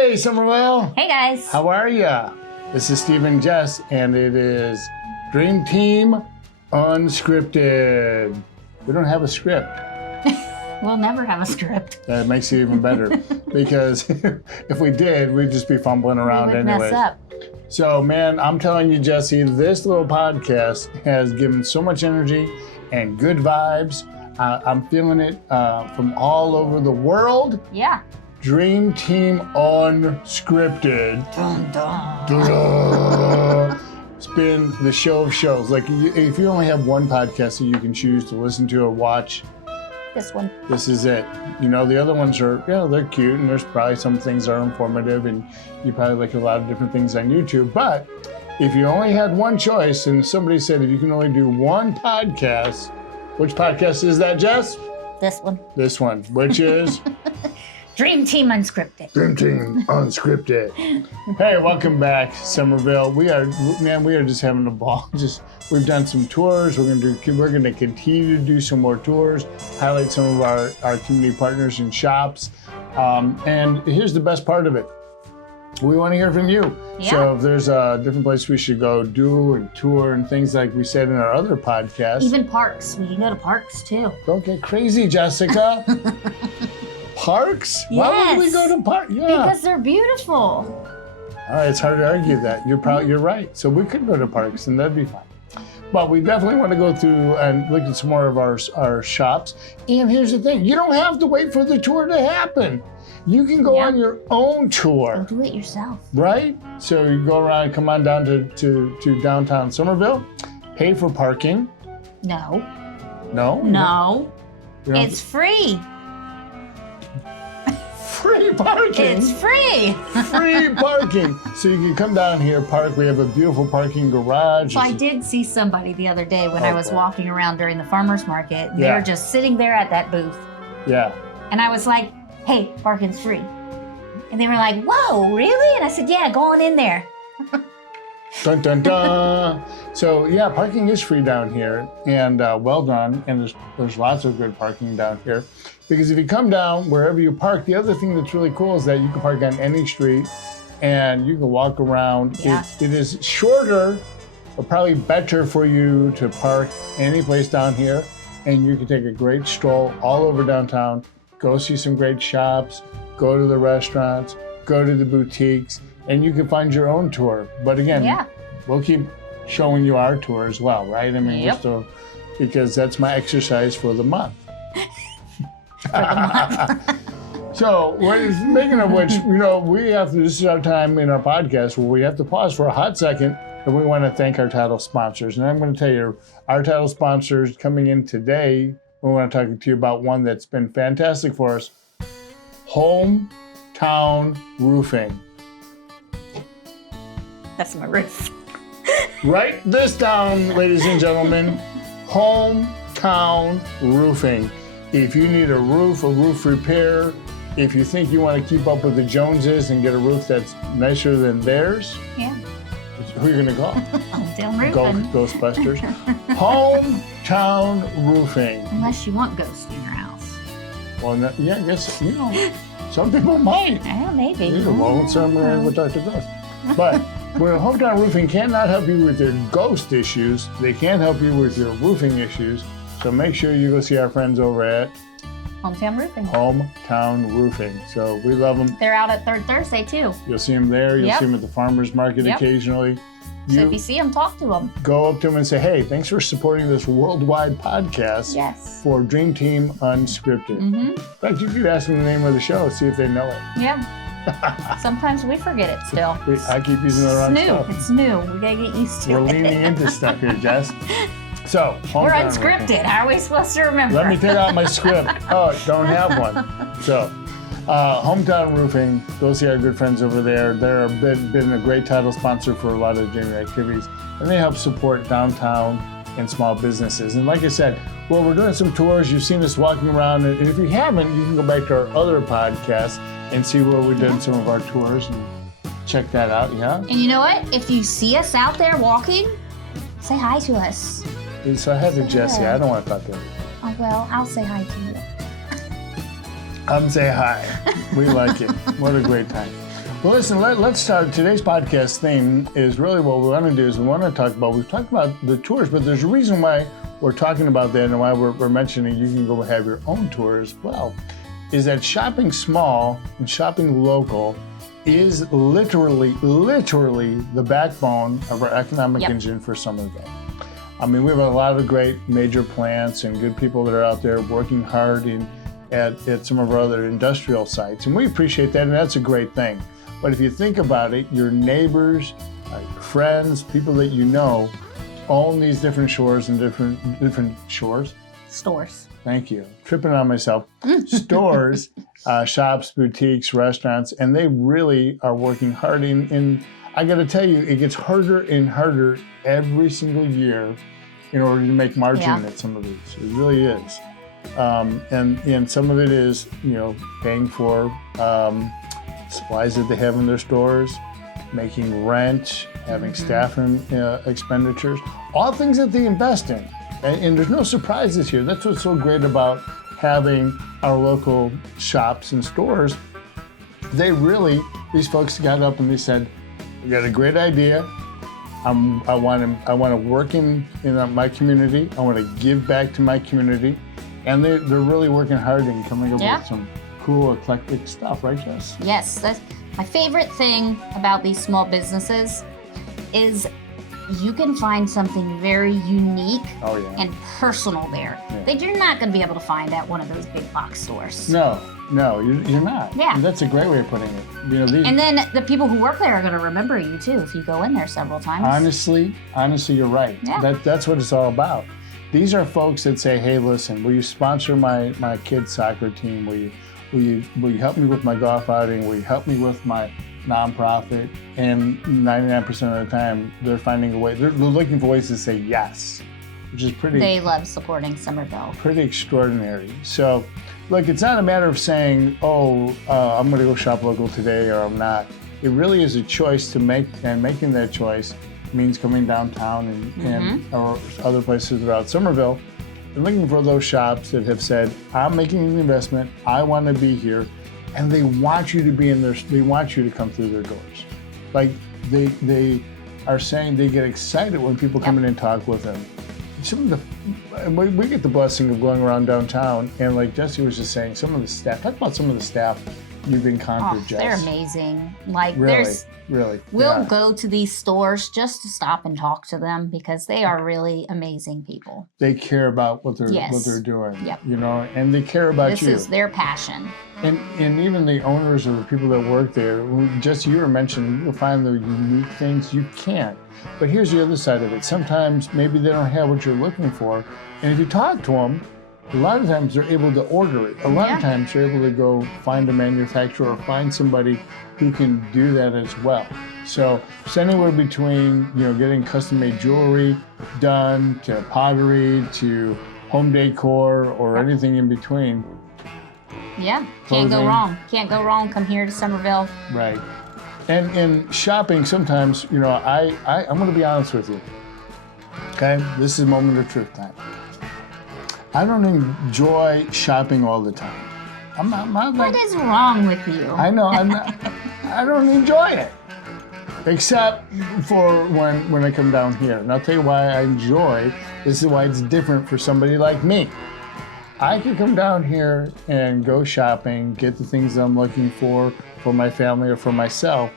Hey, Somerville. Hey, guys. How are ya? This is Steve and Jess, and it is Dream Team Unscripted. We don't have a script. We'll never have a script. That makes it even better because if we did, we'd just be fumbling around anyways. Mess up. So, man, I'm telling you, Jesse, this little podcast has given so much energy and good vibes. I'm feeling it from all over the world. Yeah. Dream Team Unscripted. Dun, dun. Duh. It's been the show of shows. Like, if you only have one podcast that you can choose to listen to or watch, This one. this is it. You know, the other ones are, they're cute, and there's probably some things that are informative, and you probably like a lot of different things on YouTube. But if you only had one choice, and somebody said if you can only do one podcast, which podcast is that, Jess? This one. This one, which is Dream Team Unscripted. Dream Team Unscripted. Hey, welcome back, Somerville. We are just having a ball. We've done some tours. We're gonna continue to do some more tours, highlight some of our community partners and shops. And here's the best part of it. We want to hear from you. Yeah. So if there's a different place we should go do and tour and things like we said in our other podcast. Even parks. We can go to parks too. Don't get crazy, Jessica. Parks? Why would we go to parks? Yeah. Because they're beautiful. All right, it's hard to argue that. You're right. So we could go to parks and that'd be fine. But we definitely want to go through and look at some more of our shops. And here's the thing, you don't have to wait for the tour to happen. You can go on your own tour. Go do it yourself. Right? So you go around, come on down to downtown Somerville, pay for parking. No. No? No. You don't- It's free. Free parking. It's free. Free parking. So you can come down here, park. We have a beautiful parking garage. So I did see somebody the other day when I was walking around during the farmer's market. And they were just sitting there at that booth. Yeah. And I was like, hey, parking's free. And they were like, whoa, really? And I said, yeah, go on in there. Dun, dun, dun. So yeah, parking is free down here, and well done. And there's lots of good parking down here. Because if you come down wherever you park, the other thing that's really cool is that you can park on any street, and you can walk around. Yeah. It is shorter, but probably better for you to park any place down here, and you can take a great stroll all over downtown, go see some great shops, go to the restaurants, go to the boutiques, and you can find your own tour. But again, we'll keep showing you our tour as well, right? I mean, because that's my exercise for the month. So, speaking of which, this is our time in our podcast where we have to pause for a hot second, and we want to thank our title sponsors. And I'm going to tell you, our title sponsors coming in today, we want to talk to you about one that's been fantastic for us, Hometown Roofing. That's my roof. Write this down, ladies and gentlemen. Hometown Roofing. If you need a roof repair, if you think you want to keep up with the Joneses and get a roof that's nicer than theirs, who are you going to call? Hometown Roofing. Ghostbusters. Hometown Roofing. Unless you want ghosts in your house. Well, I guess, some people might. Yeah, maybe. Well, some will talk to ghosts. But where Hometown Roofing cannot help you with your ghost issues, they can help you with your roofing issues. So make sure you go see our friends over at Hometown Roofing. Hometown Roofing. So we love them. They're out at Third Thursday too. You'll see them there. You'll see them at the farmer's market occasionally. So if you see them, talk to them. Go up to them and say, hey, thanks for supporting this worldwide podcast for Dream Team Unscripted. In fact, you could ask them the name of the show, see if they know it. Yeah. Sometimes we forget it still. I keep using the wrong stuff. It's new. We gotta get used to it. We're leaning into stuff here, Jess. So, we're unscripted. Roofing. How are we supposed to remember? Let me take out my script. Oh, don't have one. So, Hometown Roofing, go see our good friends over there. They're been a great title sponsor for a lot of Jamie activities, and they help support downtown and small businesses. And like I said, well, we're doing some tours. You've seen us walking around, and if you haven't, you can go back to our other podcasts and see where we did some of our tours and check that out. Yeah. And you know what? If you see us out there walking, say hi to us. So I had to Jesse. I don't want to talk to her. Oh, well, I'll say hi to you. Say hi. We like it. What a great time. Well, listen, let's start. Today's podcast theme is really what we want to do is we've talked about the tours, but there's a reason why we're talking about that and why we're mentioning you can go have your own tour as well, is that shopping small and shopping local is literally the backbone of our economic engine for Somerville. I mean, we have a lot of great major plants and good people that are out there working hard at some of our other industrial sites, and we appreciate that, and that's a great thing. But if you think about it, your neighbors, friends, people that you know, own these different shores and different shores. Stores. Thank you. Tripping on myself. Stores, shops, boutiques, restaurants, and they really are working hard. And I got to tell you, it gets harder and harder every single year in order to make margin at some of these. It really is. And some of it is, paying for supplies that they have in their stores, making rent, having staffing expenditures, all things that they invest in. And there's no surprises here. That's what's so great about having our local shops and stores. These folks got up and they said, we got a great idea. I want to work in my community. I want to give back to my community. And they're really working hard and coming up with some cool, eclectic stuff, right, Jess? Yes, that's my favorite thing about these small businesses is you can find something very unique and personal there that you're not going to be able to find at one of those big box stores. No, you're not. Yeah. And that's a great way of putting it. And then the people who work there are going to remember you too if you go in there several times. Honestly, you're right. Yeah. That's what it's all about. These are folks that say, hey, listen, will you sponsor my kids' soccer team? Will you help me with my golf outing? Will you help me with my nonprofit? And 99% of the time, they're finding a way. They're looking for ways to say yes, which is pretty. They love supporting Somerville. Pretty extraordinary. So, look, it's not a matter of saying, I'm going to go shop local today or I'm not. It really is a choice to make, and making that choice means coming downtown and or other places throughout Somerville and looking for those shops that have said, I'm making an investment, I want to be here, and they want you to be in they want you to come through their doors. Like they are saying they get excited when people come in and talk with them. We get the blessing of going around downtown, and like Jesse was just saying, some of the staff, talk about some of the staff you've encountered, Jess. They're amazing. Like Really. We'll go to these stores just to stop and talk to them because they are really amazing people. They care about what they're doing. Yep. And they care about you. This is their passion. And even the owners or the people that work there, just you were mentioning, you'll find the unique things you can't. But here's the other side of it. Sometimes maybe they don't have what you're looking for. And if you talk to them, a lot of times they're able to order it. A lot of times they're able to go find a manufacturer or find somebody who can do that as well. So it's anywhere between, getting custom-made jewelry done to pottery to home decor or anything in between. Yeah, can't go wrong. Can't go wrong. Come here to Somerville. Right. And in shopping, sometimes, I'm going to be honest with you. Okay? This is moment of truth time. I don't enjoy shopping all the time. I'm not like, what is wrong with you? I know, I don't enjoy it. Except for when I come down here. And I'll tell you why I enjoy, this is why it's different for somebody like me. I can come down here and go shopping, get the things I'm looking for my family or for myself.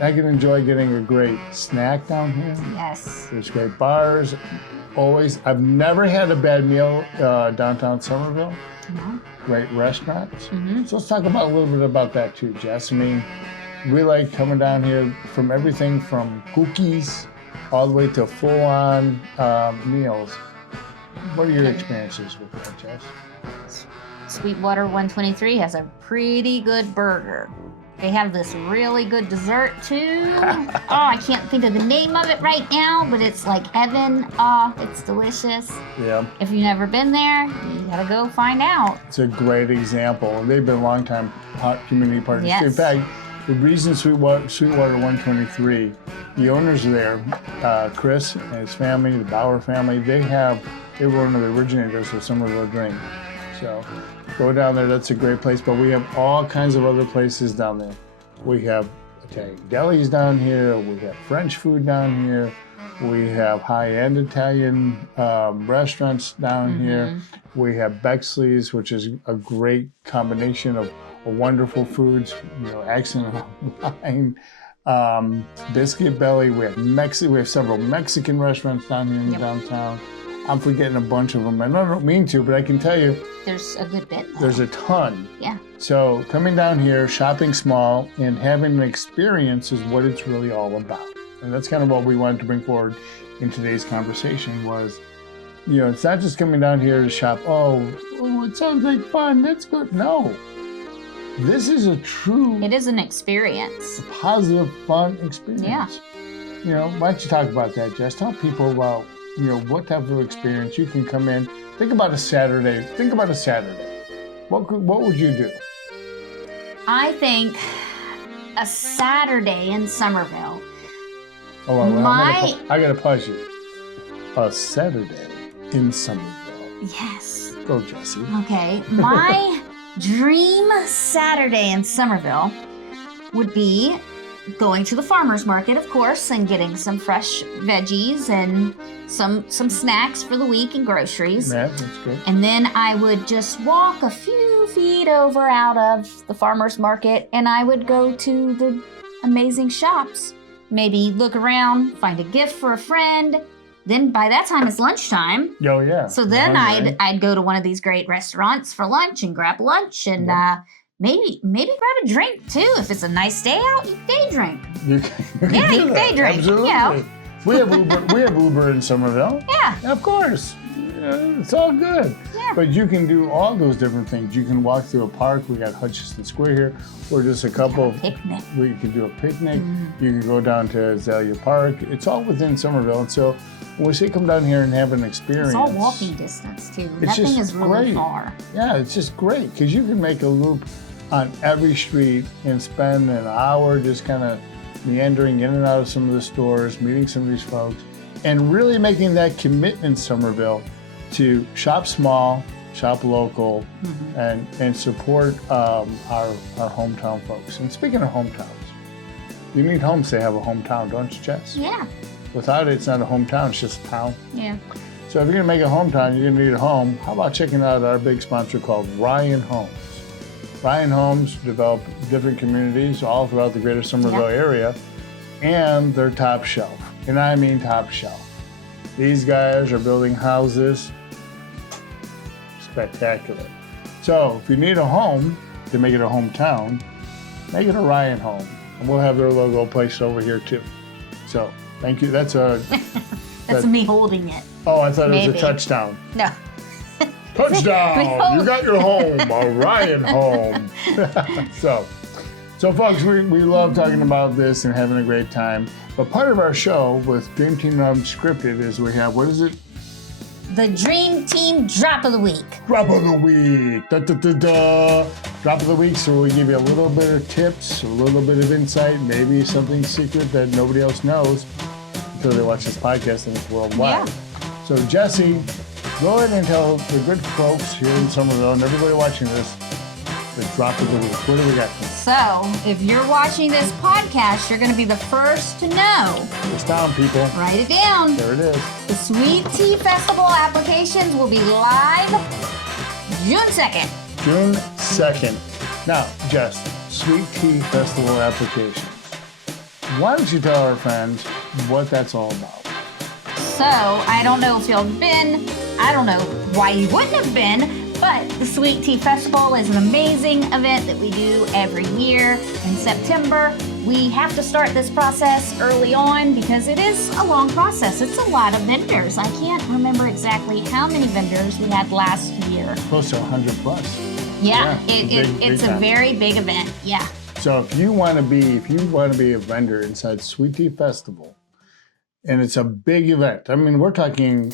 I can enjoy getting a great snack down here. Yes. There's great bars. Always. I've never had a bad meal downtown Somerville. No. Great restaurants. So let's talk about a little bit about that too, Jess. I mean, we like coming down here from everything from cookies all the way to full-on meals. What are your experiences with that, Jess? Sweetwater 123 has a pretty good burger. They have this really good dessert too. I can't think of the name of it right now, but it's like heaven. It's delicious. Yeah. If you've never been there, you gotta go find out. It's a great example. They've been longtime community partners. Yes. In fact, the reason Sweetwater 123, the owners are there, Chris and his family, the Bauer family, they were one of the originators of Somerville Drink. So go down there, that's a great place. But we have all kinds of other places down there. We have Italian delis down here. We have French food down here. We have high-end Italian restaurants down here. We have Bexley's, which is a great combination of wonderful foods, accent on wine. Biscuit Belly. We have several Mexican restaurants down here in downtown. I'm forgetting a bunch of them, and I don't mean to, but I can tell you. There's a good bit. There's a ton. Yeah. So coming down here, shopping small, and having an experience is what it's really all about. And that's kind of what we wanted to bring forward in today's conversation was, it's not just coming down here to shop, oh, it sounds like fun, that's good. No. This is a true... It is an experience. Positive, fun experience. Yeah. Why don't you talk about that, Jess? Tell people about, what type of experience you can come in. Think about a Saturday. What would you do? I think a Saturday in Somerville. Oh, well, I gotta pause you. A Saturday in Somerville. Yes. Go, Jessie. Okay. My dream Saturday in Somerville would be going to the farmer's market, of course, and getting some fresh veggies and some snacks for the week and groceries. Yeah, that's good. And then I would just walk a few feet over out of the farmer's market, and I would go to the amazing shops. Maybe look around, find a gift for a friend. Then by that time it's lunchtime. Oh yeah. So then I'd go to one of these great restaurants for lunch and grab lunch and maybe grab a drink too. If it's a nice day out, you day drink. You can day drink. Absolutely. We have Uber in Somerville. Yeah. Of course. It's all good. Yeah. But you can do all those different things. You can walk through a park. We got Hutchinson Square here, or just a couple of picnic. We can do a picnic. You can go down to Azalea Park. It's all within Somerville. And so when we say come down here and have an experience. It's all walking distance too. It's Nothing is really great. far. Yeah, it's just great because you can make a loop on every street and spend an hour just kind of meandering in and out of some of the stores, meeting some of these folks, and really making that commitment, Somerville, to shop small, shop local, and support our hometown folks. And speaking of hometowns, you need homes to have a hometown, don't you, Jess? Yeah. Without it, it's not a hometown, it's just a town. Yeah. So if you're gonna make a hometown, you're gonna need a home. How about checking out our big sponsor called Ryan Homes? Ryan Homes develop different communities all throughout the greater Somerville area, and they're top shelf. And I mean top shelf. These guys are building houses. Spectacular. So if you need a home to make it a hometown, make it a Ryan home. And we'll have their logo placed over here too. So thank you. That's me holding it. Oh, I thought it was a touchdown. No. Touchdown! You got your home, a Ryan home. So folks, we love talking about this and having a great time. But part of our show with Dream Team Unscripted is we have, what is it? The Dream Team Drop of the Week. Drop of the Week. Da, da, da, da. Drop of the Week, so we give you a little bit of tips, a little bit of insight, maybe something secret that nobody else knows until they watch this podcast and it's worldwide. Yeah. So Jesse, go ahead and tell the good folks here in Somerville and everybody watching this the drop of the week. What do we got? So, if you're watching this podcast, you're going to be the first to know. Write this down, people. Write it down. There it is. The Sweet Tea Festival applications will be live June 2nd. June 2nd. Now, Jess, Sweet Tea Festival applications. Why don't you tell our friends what that's all about? So, I don't know if you've been. I don't know why you wouldn't have been. But the Sweet Tea Festival is an amazing event that we do every year in September. We have to start this process early on because it is a long process. It's a lot of vendors. I can't remember exactly how many vendors we had last year. Close to 100 plus. Yeah, it's a very big event. Yeah. So if you want to be a vendor inside Sweet Tea Festival, and it's a big event. I mean, we're talking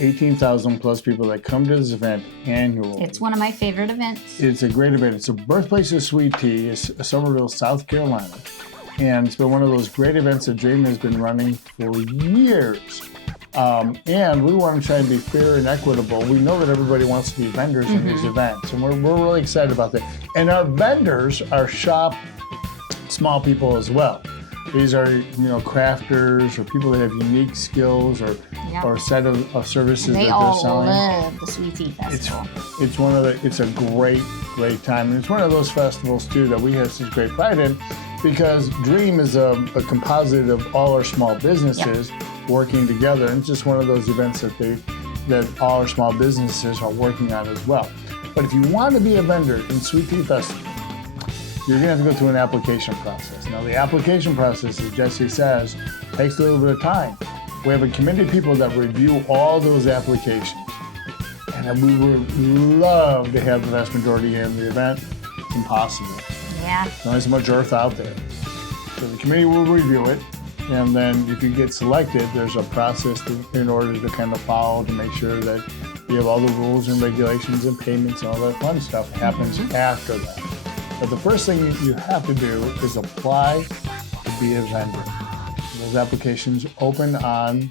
18,000 plus people that come to this event annually. It's one of my favorite events. It's a great event. It's the birthplace of sweet tea. It's Somerville, South Carolina. And it's been one of those great events that Dream has been running for years. And we want to try and be fair and equitable. We know that everybody wants to be vendors in these events. And we're really excited about that. And our vendors are shop small people as well. These are, crafters or people that have unique skills or a set of services that they're selling. They all love the Sweet Tea Festival. It's a great time. And it's one of those festivals, too, that we have such great pride in because Dream is a composite of all our small businesses working together. And it's just one of those events that all our small businesses are working on as well. But if you want to be a vendor in Sweet Tea Festival, you're going to have to go through an application process. Now, the application process, as Jesse says, takes a little bit of time. We have a committee of people that review all those applications. And we would love to have the vast majority in the event. It's impossible. Yeah. There's only so much earth out there. So the committee will review it. And then if you get selected, there's a process in order to kind of follow to make sure that you have all the rules and regulations and payments and all that fun stuff happens after that. But the first thing you have to do is apply to be a vendor. Those applications open on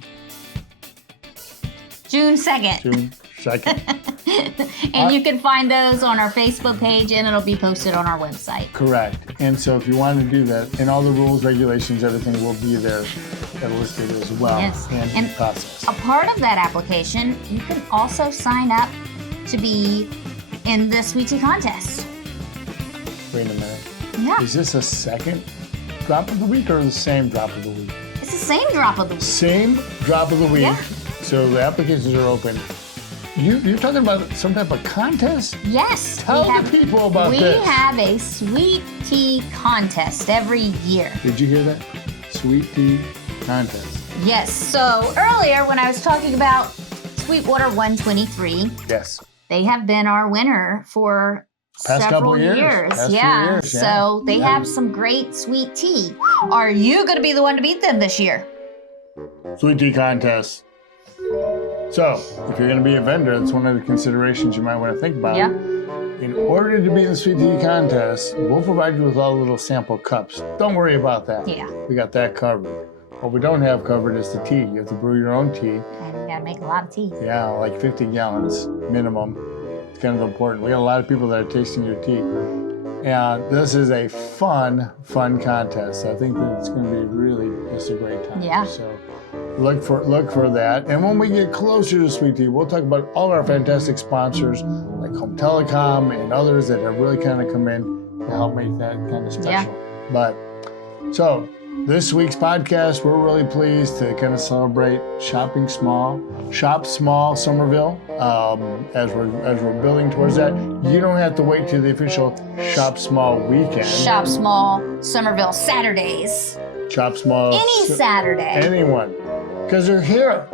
June 2nd. June 2nd. And you can find those on our Facebook page and it'll be posted on our website. Correct. And so if you want to do that, and all the rules, regulations, everything will be there listed as well. Yes. And process. A part of that application, you can also sign up to be in the Sweet Tea Contest. Wait a minute. Yeah. Is this a second drop of the week or the same drop of the week? It's the same drop of the week. Same drop of the week. Yeah. So the applications are open. You're talking about some type of contest? Yes. Tell the people about this. We have a Sweet Tea Contest every year. Did you hear that? Sweet Tea Contest. Yes. So earlier when I was talking about Sweetwater 123, yes, they have been our winner for several years. Yeah. So they have some great sweet tea. Are you going to be the one to beat them this year? Sweet Tea Contest. So, if you're going to be a vendor, that's one of the considerations you might want to think about. Yeah. In order to be in the Sweet Tea Contest, we'll provide you with all the little sample cups. Don't worry about that. Yeah. We got that covered. What we don't have covered is the tea. You have to brew your own tea. And you got to make a lot of tea. Yeah, like 50 gallons minimum. It's kind of important. We got a lot of people that are tasting your tea. And this is a fun contest. I think that it's going to be really just a great time. Yeah. So look for that. And when we get closer to Sweet Tea, we'll talk about all our fantastic sponsors like Home Telecom and others that have really kind of come in to help make that kind of special. Yeah. But so this week's podcast, we're really pleased to kind of celebrate shopping small, shop small Somerville. As we're building towards that, you don't have to wait till the official Shop Small weekend. Shop Small Somerville Saturdays. Shop Small. Any Saturday. Anyone, because they're here.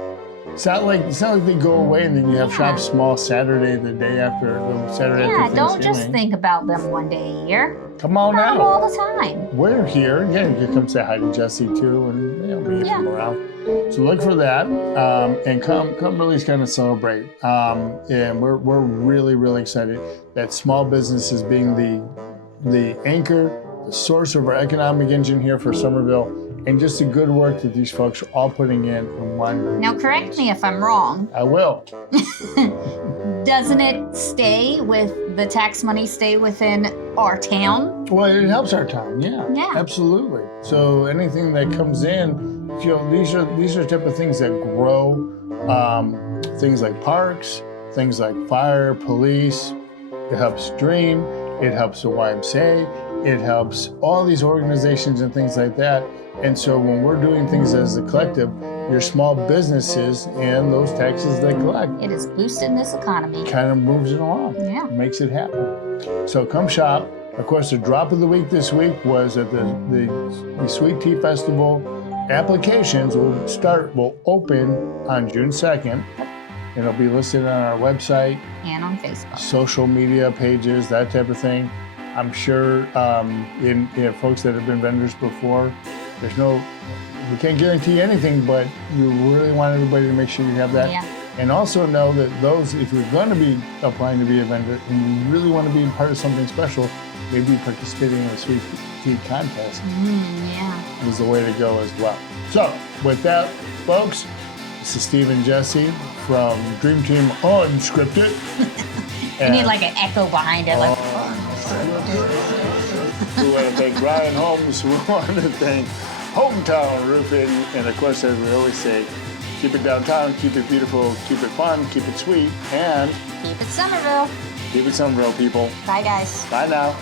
It's not like they go away and then you have Shop Small Saturday the day after the Saturday after Thanksgiving. Don't just think about them one day a year. Come on Come out. all the time. We're here. Yeah, you can come say hi to Jesse too, and we get them around. So look for that, and come really kind of celebrate. And we're really, really excited that small businesses being the anchor, the source of our economic engine here for Somerville, and just the good work that these folks are all putting in one. Now, correct me if I'm wrong. I will. Doesn't it stay with the tax money stay within our town? Well, it helps our town. Yeah. Yeah. Absolutely. So anything that comes in, these are the type of things that grow. Things like parks, things like fire, police. It helps Dream. It helps the YMCA. It helps all these organizations and things like that. And so when we're doing things as a collective, your small businesses and those taxes they collect. It is boosting this economy. Kind of moves it along. Yeah. Makes it happen. So come shop. Of course, the drop of the week this week was at the Sweet Tea Festival. Applications will open on June 2nd. It'll be listed on our website. And on Facebook. Social media pages, that type of thing. I'm sure in folks that have been vendors before, we can't guarantee anything, but you really want everybody to make sure you have that. Yeah. And also know that if you're going to be applying to be a vendor and you really want to be part of something special, maybe participating in a Sweet Tea Contest is the way to go as well. So with that, folks, this is Steve and Jesse from Dream Team Unscripted. You need like an echo behind it. We went thank Ryan Holmes. We want to thank Hometown Roofing. And of course, as we always say, keep it downtown, keep it beautiful, keep it fun, keep it sweet, and keep it Somerville. Keep it Somerville, people. Bye, guys. Bye now.